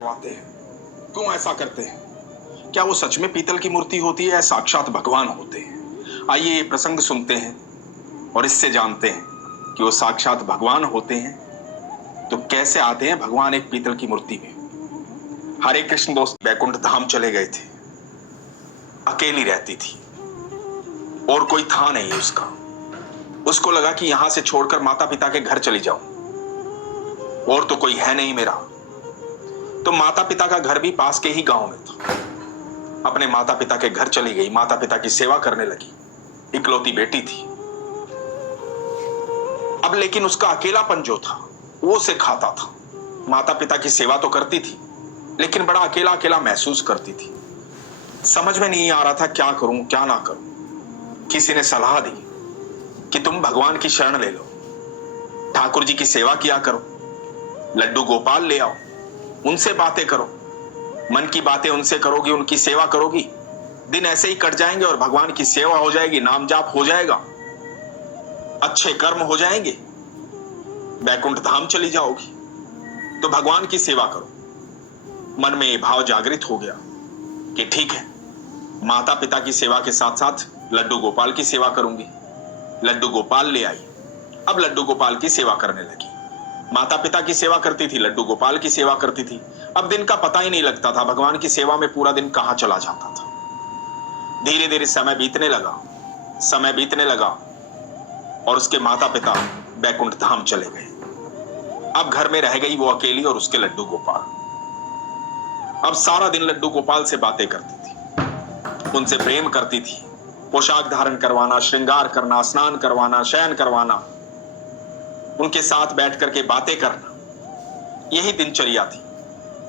करवाते हैं। क्यों ऐसा करते हैं? क्या वो सच में पीतल की मूर्ति होती है या साक्षात भगवान होते हैं? आइए ये प्रसंग सुनते हैं और इससे जानते हैं कि वो साक्षात भगवान होते हैं तो कैसे आते हैं भगवान एक पीतल की मूर्ति में। हरे कृष्ण दोस्त बैकुंठ धाम चले गए थे। अकेली रहती थी और कोई था नहीं उसका। उसको लगा कि यहां से छोड़कर माता पिता के घर चली जाऊं और तो कोई है नहीं मेरा। तो माता पिता का घर भी पास के ही गांव में था। अपने माता पिता के घर चली गई, माता पिता की सेवा करने लगी। इकलौती बेटी थी। अब लेकिन उसका अकेलापन जो था वो उसे खाता था। माता पिता की सेवा तो करती थी लेकिन बड़ा अकेला अकेला महसूस करती थी। समझ में नहीं आ रहा था क्या करूं क्या ना करूं। किसी ने सलाह दी कि तुम भगवान की शरण ले लो, ठाकुर जी की सेवा किया करो, लड्डू गोपाल ले आओ, उनसे बातें करो। मन की बातें उनसे करोगी, उनकी सेवा करोगी, दिन ऐसे ही कट जाएंगे और भगवान की सेवा हो जाएगी, नाम जाप हो जाएगा, अच्छे कर्म हो जाएंगे, बैकुंठ धाम चली जाओगी। तो भगवान की सेवा करो। मन में ये भाव जागृत हो गया कि ठीक है, माता पिता की सेवा के साथ साथ लड्डू गोपाल की सेवा करूंगी। लड्डू गोपाल ले आई। अब लड्डू गोपाल की सेवा करने लगी। माता पिता की सेवा करती थी, लड्डू गोपाल की सेवा करती थी। अब दिन का पता ही नहीं लगता था, भगवान की सेवा में पूरा दिन कहां चला जाता था। धीरे धीरे समय बीतने लगा और उसके माता पिता बैकुंठ धाम चले गए। अब घर में रह गई वो अकेली और उसके लड्डू गोपाल। अब सारा दिन लड्डू गोपाल से बातें करती थी, उनसे प्रेम करती थी। पोशाक धारण करवाना, श्रृंगार करना, स्नान करवाना, शयन करवाना, उनके साथ बैठ करके बातें करना, यही दिनचर्या थी।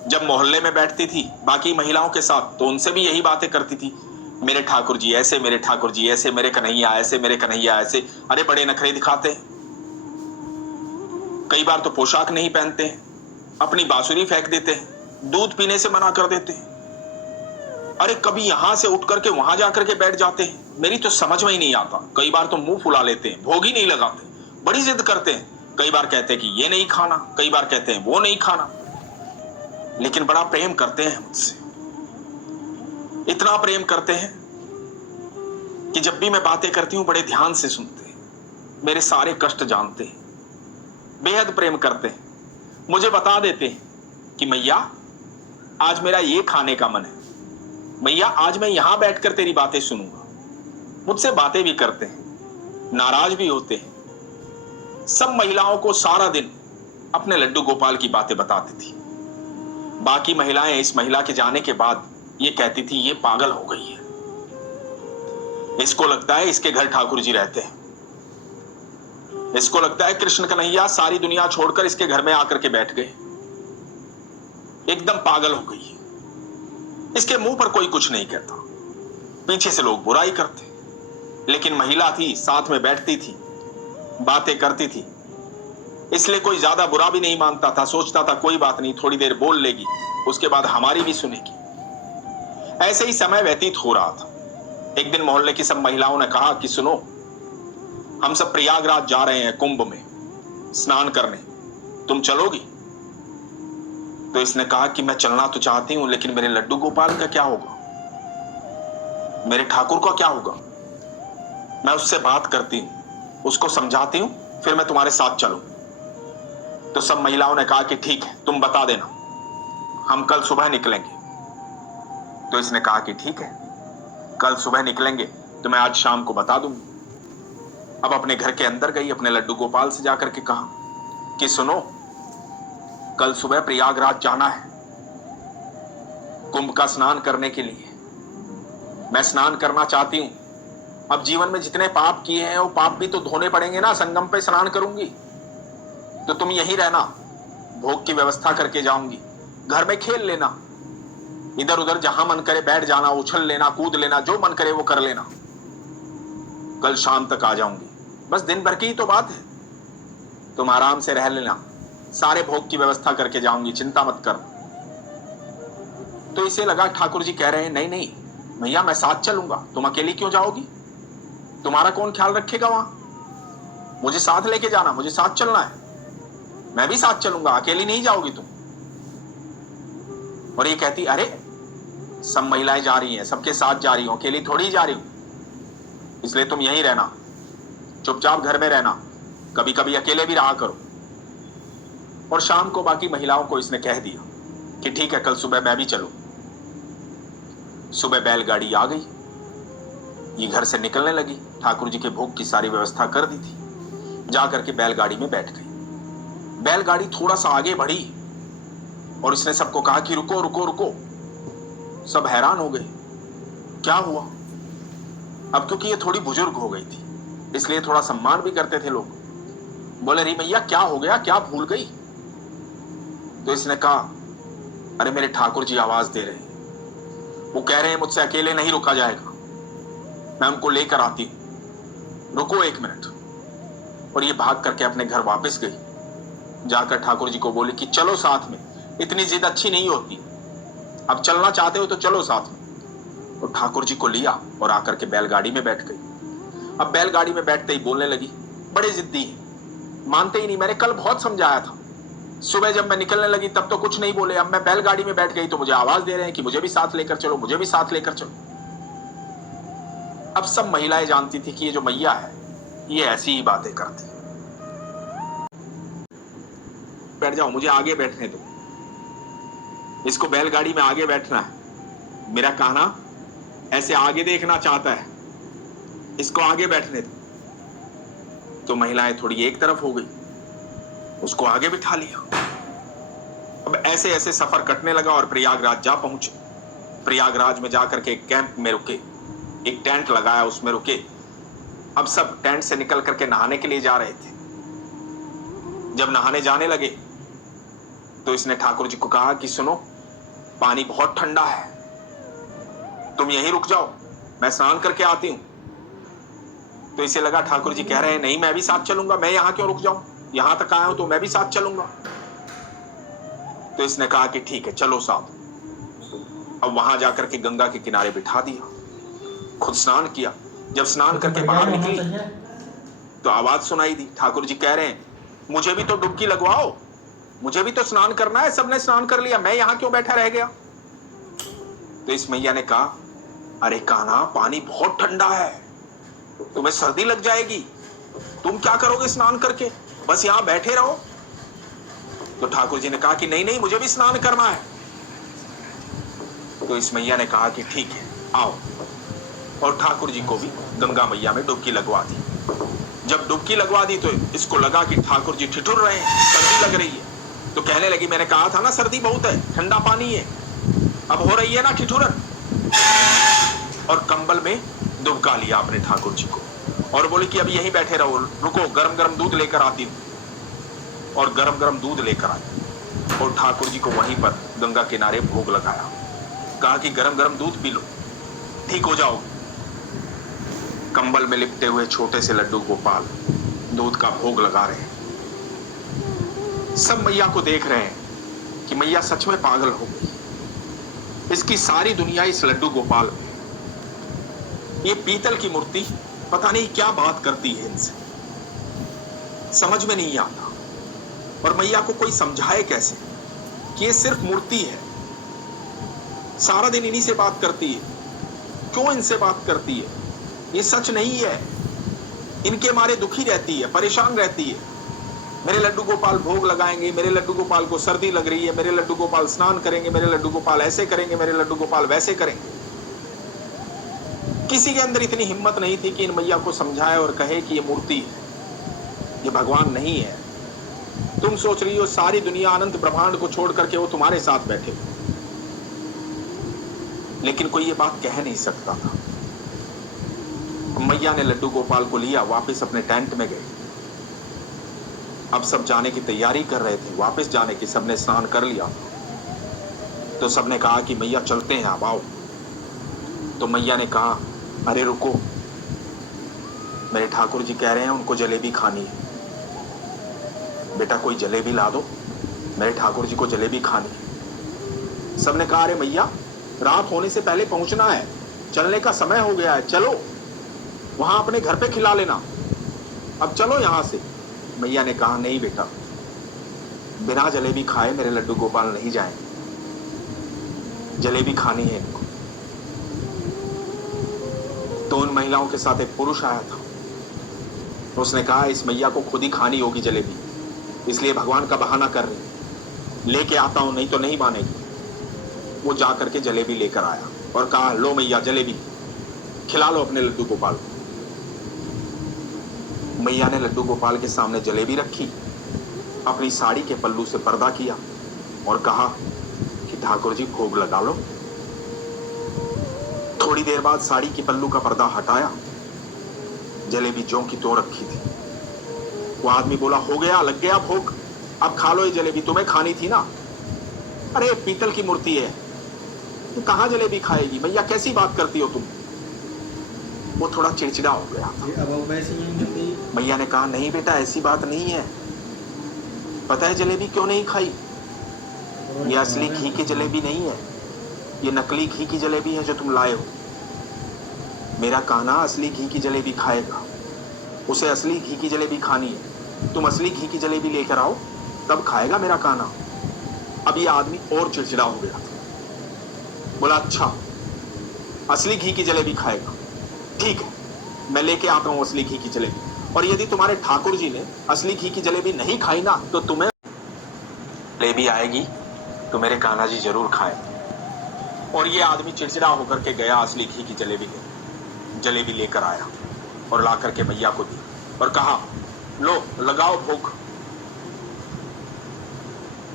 जब मोहल्ले में बैठती थी बाकी महिलाओं के साथ तो उनसे भी यही बातें करती थी। मेरे ठाकुर जी ऐसे, मेरे ठाकुर जी ऐसे, मेरे कन्हैया ऐसे, मेरे कन्हैया ऐसे। अरे बड़े नखरे दिखाते हैं। कई बार तो पोशाक नहीं पहनते हैं, अपनी बांसुरी फेंक देते हैं, दूध पीने से मना कर देते हैं। अरे कभी यहां से उठ करके वहां जाकर के बैठ जाते हैं। मेरी तो समझ में ही नहीं आता। कई बार तो मुंह फुला लेते हैं, भोग ही नहीं लगाते, बड़ी जिद करते हैं। कई बार कहते हैं कि ये नहीं खाना, कई बार कहते हैं वो नहीं खाना, लेकिन बड़ा प्रेम करते हैं मुझसे। इतना प्रेम करते हैं कि जब भी मैं बातें करती हूं बड़े ध्यान से सुनते हैं, मेरे सारे कष्ट जानते हैं, बेहद प्रेम करते हैं। मुझे बता देते हैं कि मैया आज मेरा ये खाने का मन है, मैया आज मैं यहां बैठकर तेरी बातें सुनूंगा। मुझसे बातें भी करते हैं, नाराज भी होते हैं। सब महिलाओं को सारा दिन अपने लड्डू गोपाल की बातें बताती थी। बाकी महिलाएं इस महिला के जाने के बाद ये कहती थी ये पागल हो गई है, इसको लगता है इसके घर ठाकुर जी रहते हैं, इसको लगता है कृष्ण कन्हैया सारी दुनिया छोड़कर इसके घर में आकर के बैठ गए, एकदम पागल हो गई है। इसके मुंह पर कोई कुछ नहीं कहता, पीछे से लोग बुराई करते, लेकिन महिला थी, साथ में बैठती थी, बातें करती थी, इसलिए कोई ज्यादा बुरा भी नहीं मानता था। सोचता था कोई बात नहीं, थोड़ी देर बोल लेगी, उसके बाद हमारी भी सुनेगी। ऐसे ही समय व्यतीत हो रहा था। एक दिन मोहल्ले की सब महिलाओं ने कहा कि सुनो, हम सब प्रयागराज जा रहे हैं कुंभ में स्नान करने, तुम चलोगी? तो इसने कहा कि मैं चलना तो चाहती हूं लेकिन मेरे लड्डू गोपाल का क्या होगा, मेरे ठाकुर का क्या होगा? मैं उससे बात करती हूं, उसको समझाती हूं, फिर मैं तुम्हारे साथ चलूं। तो सब महिलाओं ने कहा कि ठीक है, तुम बता देना, हम कल सुबह निकलेंगे। तो इसने कहा कि ठीक है, कल सुबह निकलेंगे तो मैं आज शाम को बता दूंगी। अब अपने घर के अंदर गई, अपने लड्डू गोपाल से जाकर के कहा कि सुनो, कल सुबह प्रयागराज जाना है कुंभ का स्नान करने के लिए। मैं स्नान करना चाहती हूं। अब जीवन में जितने पाप किए हैं वो पाप भी तो धोने पड़ेंगे ना, संगम पे स्नान करूंगी। तो तुम यहीं रहना, भोग की व्यवस्था करके जाऊंगी, घर में खेल लेना, इधर उधर जहां मन करे बैठ जाना, उछल लेना, कूद लेना, जो मन करे वो कर लेना। कल शाम तक आ जाऊंगी, बस दिन भर की ही तो बात है, तुम आराम से रह लेना, सारे भोग की व्यवस्था करके जाऊंगी, चिंता मत कर। तो इसे लगा ठाकुर जी कह रहे हैं नहीं नहीं भैया मैं साथ चलूंगा, तुम अकेली क्यों जाओगी, तुम्हारा कौन ख्याल रखेगा वहां, मुझे साथ लेके जाना, मुझे साथ चलना है, मैं भी साथ चलूंगा, अकेली नहीं जाओगी तुम। और ये कहती, अरे सब महिलाएं जा रही हैं, सबके साथ जा रही हूं, अकेली थोड़ी जा रही हूं, इसलिए तुम यहीं रहना, चुपचाप घर में रहना, कभी कभी अकेले भी रहा करो। और शाम को बाकी महिलाओं को इसने कह दिया कि ठीक है, कल सुबह मैं भी चलूं। सुबह बैलगाड़ी आ गई, ये घर से निकलने लगी। ठाकुर जी के भोग की सारी व्यवस्था कर दी थी, जाकर के बैलगाड़ी में बैठ गई। बैलगाड़ी थोड़ा सा आगे बढ़ी और इसने सबको कहा कि रुको रुको रुको। सब हैरान हो गए, क्या हुआ? अब क्योंकि ये थोड़ी बुजुर्ग हो गई थी, इसलिए थोड़ा सम्मान भी करते थे लोग। बोले, री मैया क्या हो गया, क्या भूल गई? तो इसने कहा, अरे मेरे ठाकुर जी आवाज दे रहे हैं, वो कह रहे हैं मुझसे अकेले नहीं रुका जाएगा, मैं उनको लेकर आती हूं, रुको 1 मिनट। और ये भाग करके अपने घर वापस गई। जाकर ठाकुर जी को बोली कि चलो साथ में, इतनी जिद अच्छी नहीं होती, अब चलना चाहते हो तो चलो साथ में। तो ठाकुर जी को लिया और आकर के बैलगाड़ी में बैठ गई। अब बैलगाड़ी में बैठते ही बोलने लगी, बड़े जिद्दी हैं, मानते ही नहीं, मैंने कल बहुत समझाया था, सुबह जब मैं निकलने लगी तब तो कुछ नहीं बोले, अब मैं बैलगाड़ी में बैठ गई तो मुझे आवाज दे रहे हैं कि मुझे भी साथ लेकर चलो, मुझे भी साथ लेकर चलो। अब सब महिलाएं जानती थी कि ये जो मैया है ये ऐसी ही बातें करती। बैठ जाओ, मुझे आगे बैठने दो, इसको बैलगाड़ी में आगे बैठना है, मेरा कहना ऐसे आगे देखना चाहता है, इसको आगे बैठने दो। तो महिलाएं थोड़ी एक तरफ हो गई, उसको आगे बिठा लिया। अब ऐसे ऐसे सफर कटने लगा और प्रयागराज जा पहुंचे। प्रयागराज में जाकर के एक कैंप में रुके, एक टेंट लगाया, उसमें रुके। अब सब टेंट से निकल करके नहाने के लिए जा रहे थे। जब नहाने जाने लगे तो इसने ठाकुर जी को कहा कि सुनो, पानी बहुत ठंडा है, तुम यहीं रुक जाओ, मैं स्नान करके आती हूं। तो इसे लगा ठाकुर जी कह रहे हैं नहीं, मैं भी साथ चलूंगा, मैं यहां क्यों रुक जाऊं, यहां तक आया हूं तो मैं भी साथ चलूंगा। तो इसने कहा कि ठीक है, चलो साथ। अब वहां जाकर के गंगा के किनारे बिठा दिया, खुद स्नान किया। जब स्नान करके बाहर निकली तो आवाज सुनाई दी, ठाकुर जी कह रहे हैं मुझे भी तो डुबकी लगवाओ, मुझे भी तो स्नान करना है, सबने स्नान कर लिया, मैं यहां क्यों बैठा रह गया। तो इस मैया ने कहा, अरे कान्हा, पानी बहुत ठंडा है, तुम्हें सर्दी लग जाएगी, तुम क्या करोगे स्नान करके, बस यहां बैठे रहो। तो ठाकुर जी ने कहा कि नहीं नहीं, मुझे भी स्नान करना है। तो इस मैया ने कहा कि ठीक है, आओ। और ठाकुर जी को भी गंगा मैया में डुबकी लगवा दी। जब डुबकी लगवा दी तो इसको लगा कि ठाकुर जी ठिठुर रहे हैं, सर्दी लग रही है। तो कहने लगी, मैंने कहा था ना सर्दी बहुत है, ठंडा पानी है, अब हो रही है ना ठिठुरन। और कंबल में दुबका लिया अपने ठाकुर जी को और बोली कि अब यहीं बैठे रहो, रुको, गरम गरम दूध लेकर आती हूं। और गरम गरम दूध लेकर आई और ठाकुर जी को वहीं पर गंगा किनारे भोग लगाया। कहा कि गरम गरम दूध पी लो, ठीक हो जाओ। कंबल में लिपटे हुए छोटे से लड्डू गोपाल दूध का भोग लगा रहे हैं। सब मैया को देख रहे हैं कि मैया सच में पागल हो गई, इसकी सारी दुनिया इस लड्डू गोपाल में। ये पीतल की मूर्ति पता नहीं क्या बात करती है इनसे, समझ में नहीं आता। और मैया को कोई समझाए कैसे कि ये सिर्फ मूर्ति है, सारा दिन इन्हीं से बात करती है, क्यों इनसे बात करती है, ये सच नहीं है, इनके मारे दुखी रहती है, परेशान रहती है। मेरे लड्डू गोपाल भोग लगाएंगे, मेरे लड्डू गोपाल को सर्दी लग रही है, मेरे लड्डू गोपाल स्नान करेंगे, मेरे लड्डू गोपाल ऐसे करेंगे, मेरे लड्डू गोपाल वैसे करेंगे। किसी के अंदर इतनी हिम्मत नहीं थी कि इन मैया को समझाए और कहे कि ये मूर्ति है, ये भगवान नहीं है। तुम सोच रही हो सारी दुनिया अनंत ब्रह्मांड को छोड़ करके वो तुम्हारे साथ बैठे, लेकिन कोई ये बात कह नहीं सकता था। मैया ने लड्डू गोपाल को लिया, वापस अपने टेंट में गए। अब सब जाने की तैयारी कर रहे थे, वापस जाने की, सबने स्नान कर लिया। तो सबने कहा कि मैया चलते हैं, अब आओ। तो मैया ने कहा, अरे रुको, मेरे ठाकुर जी कह रहे हैं उनको जलेबी खानी है, बेटा कोई जलेबी ला दो, मेरे ठाकुर जी को जलेबी खानी है। सबने कहा, अरे मैया, रात होने से पहले पहुंचना है, चलने का समय हो गया है, चलो वहां अपने घर पे खिला लेना, अब चलो यहां से। मैया ने कहा, नहीं बेटा, बिना जलेबी खाए मेरे लड्डू गोपाल नहीं जाएंगे। जलेबी खानी है इनको। तो उन महिलाओं के साथ एक पुरुष आया था। उसने कहा इस मैया को खुद ही खानी होगी जलेबी, इसलिए भगवान का बहाना कर रही, लेके आता हूं नहीं तो नहीं मानेगी। वो जाकर के जलेबी लेकर आया और कहा लो मैया जलेबी, खिला लो अपने लड्डू गोपाल को। मैया ने लड्डू गोपाल के सामने जलेबी रखी, अपनी साड़ी के पल्लू से पर्दा किया और कहा कि ठाकुर जी भोग लगा लो। थोड़ी देर बाद साड़ी की पल्लू का पर्दा हटाया, जलेबी ज्यों की त्यों रखी थी। वो आदमी बोला हो गया, लग गया भोग, अब खा लो ये जलेबी, तुम्हें खानी थी ना। अरे पीतल की मूर्ति है, तू कहां जलेबी खाएगी, मैया कैसी बात करती हो तुम। वो थोड़ा चिड़चिड़ा हो गया। मैया ने कहा नहीं बेटा ऐसी बात नहीं है, पता है जलेबी क्यों नहीं खाई? ये असली घी की जलेबी नहीं है, ये नकली घी की जलेबी है जो तुम लाए हो। मेरा कान्हा असली घी की जलेबी खाएगा, उसे असली घी की जलेबी खानी है। तुम असली घी की जलेबी लेकर आओ तब खाएगा मेरा कान्हा। अब ये आदमी और चिड़चिड़ा हो गया था। बोला अच्छा असली घी की जलेबी खाएगा, ठीक है मैं लेके आता हूं असली घी की जलेबी, और यदि तुम्हारे ठाकुर जी ने असली घी की जलेबी नहीं खाई ना तो तुम्हें जलेबी आएगी तो मेरे कान्हा जी जरूर खाए। और ये आदमी चिड़चिड़ा होकर के गया, असली घी की जलेबी लेकर आया और ला करके मैया को दी और कहा लो लगाओ भोग।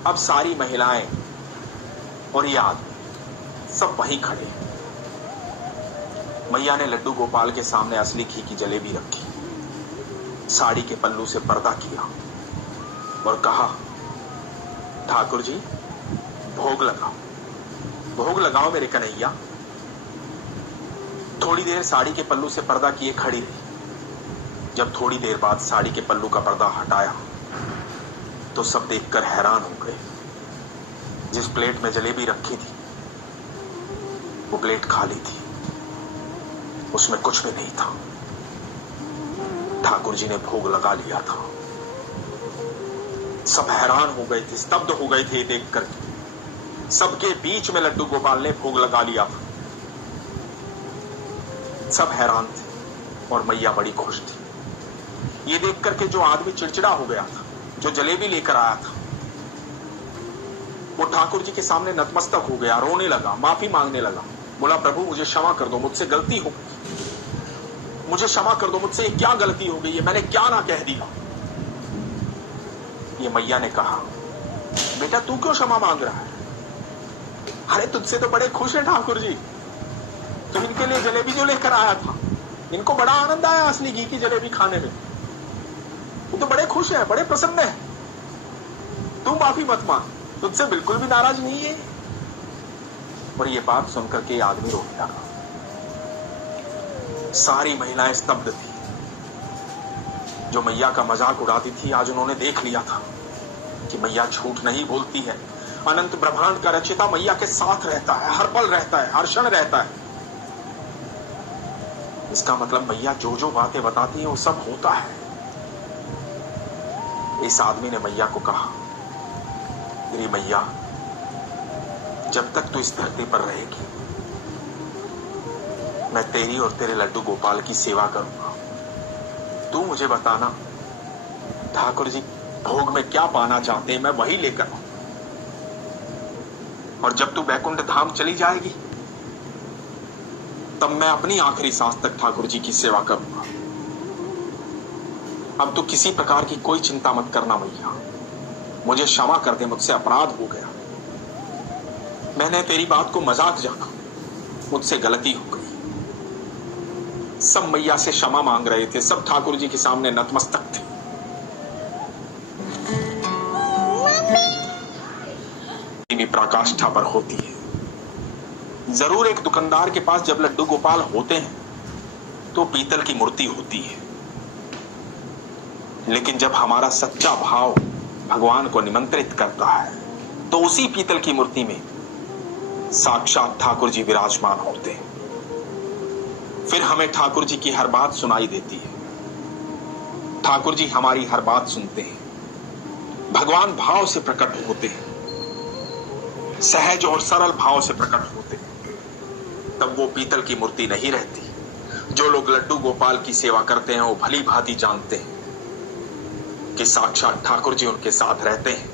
अब सारी महिलाएं और ये आदमी सब वहीं खड़े। मैया ने लड्डू गोपाल के सामने असली घी की जलेबी रखी, साड़ी के पल्लू से पर्दा किया और कहा ठाकुर जी भोग लगाओ मेरे कन्हैया। थोड़ी देर साड़ी के पल्लू से पर्दा किए खड़ी रही। जब थोड़ी देर बाद साड़ी के पल्लू का पर्दा हटाया तो सब देखकर हैरान हो गए। जिस प्लेट में जलेबी रखी थी वो प्लेट खाली थी, उसमें कुछ भी नहीं था। ठाकुर जी ने भोग लगा लिया था। सब हैरान हो गए थे, स्तब्ध हो गए थे देख करके। सबके बीच में लड्डू गोपाल ने भोग लगा लिया था। सब हैरान थे और मैया बड़ी खुश थी। ये देख करके जो आदमी चिड़चिड़ा हो गया था, जो जलेबी लेकर आया था, वो ठाकुर जी के सामने नतमस्तक हो गया, रोने लगा, माफी मांगने लगा। बोला प्रभु मुझे क्षमा कर दो, मुझसे गलती हो, मुझे क्षमा कर दो, मुझसे क्या गलती हो गई है, मैंने क्या ना कह दिया। ये मैया ने कहा बेटा तू क्यों क्षमा मांग रहा है? अरे तुझसे तो बड़े खुश है ठाकुर जी, तो इनके लिए जलेबी जो लेकर आया था, इनको बड़ा आनंद आया असली घी की जलेबी खाने में। वो तो बड़े खुश है, बड़े प्रसन्न है। तू माफी मत मांग, तुझसे बिल्कुल भी नाराज नहीं है। और ये बात सुनकर के आदमी रोने लगा। सारी महिलाएं स्तब्ध थी। जो मैया का मजाक उड़ाती थी आज उन्होंने देख लिया था कि मैया झूठ नहीं बोलती है। अनंत ब्रह्मांड का रचिता मैया के साथ रहता है, हर पल रहता है, हर क्षण रहता है। इसका मतलब मैया जो जो बातें बताती है वो सब होता है। इस आदमी ने मैया को कहा मेरी मैया जब तक तू इस धरती पर रहेगी मैं तेरी और तेरे लड्डू गोपाल की सेवा करूंगा। तू मुझे बताना ठाकुर जी भोग में क्या पाना चाहते हैं, मैं वही लेकर आऊं। और जब तू बैकुंठ धाम चली जाएगी तब मैं अपनी आखिरी सांस तक ठाकुर जी की सेवा करूंगा। अब तू किसी प्रकार की कोई चिंता मत करना मैया, मुझे क्षमा कर दे, मुझसे अपराध हो गया। मैंने तेरी बात को मजाक जाना, मुझसे गलती हो गई। सब मैया से क्षमा मांग रहे थे, सब ठाकुर जी के सामने नतमस्तक थे। भी पराकाष्ठा पर होती है। जरूर एक दुकानदार के पास जब लड्डू गोपाल होते हैं तो पीतल की मूर्ति होती है, लेकिन जब हमारा सच्चा भाव भगवान को निमंत्रित करता है तो उसी पीतल की मूर्ति में साक्षात ठाकुर जी विराजमान होते हैं। फिर हमें ठाकुर जी की हर बात सुनाई देती है, ठाकुर जी हमारी हर बात सुनते हैं, भगवान भाव से प्रकट होते हैं। सहज और सरल भाव से प्रकट होते, तब वो पीतल की मूर्ति नहीं रहती। जो लोग लड्डू गोपाल की सेवा करते हैं वो भली भांति जानते हैं कि साक्षात ठाकुर जी उनके साथ रहते हैं।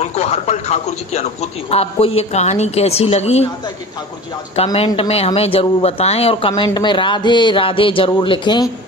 उनको हर पल ठाकुर जी की अनुभूति हो। आपको ये कहानी कैसी लगी आता है कि ठाकुर जी आज कमेंट में हमें जरूर बताएं और कमेंट में राधे राधे जरूर लिखें।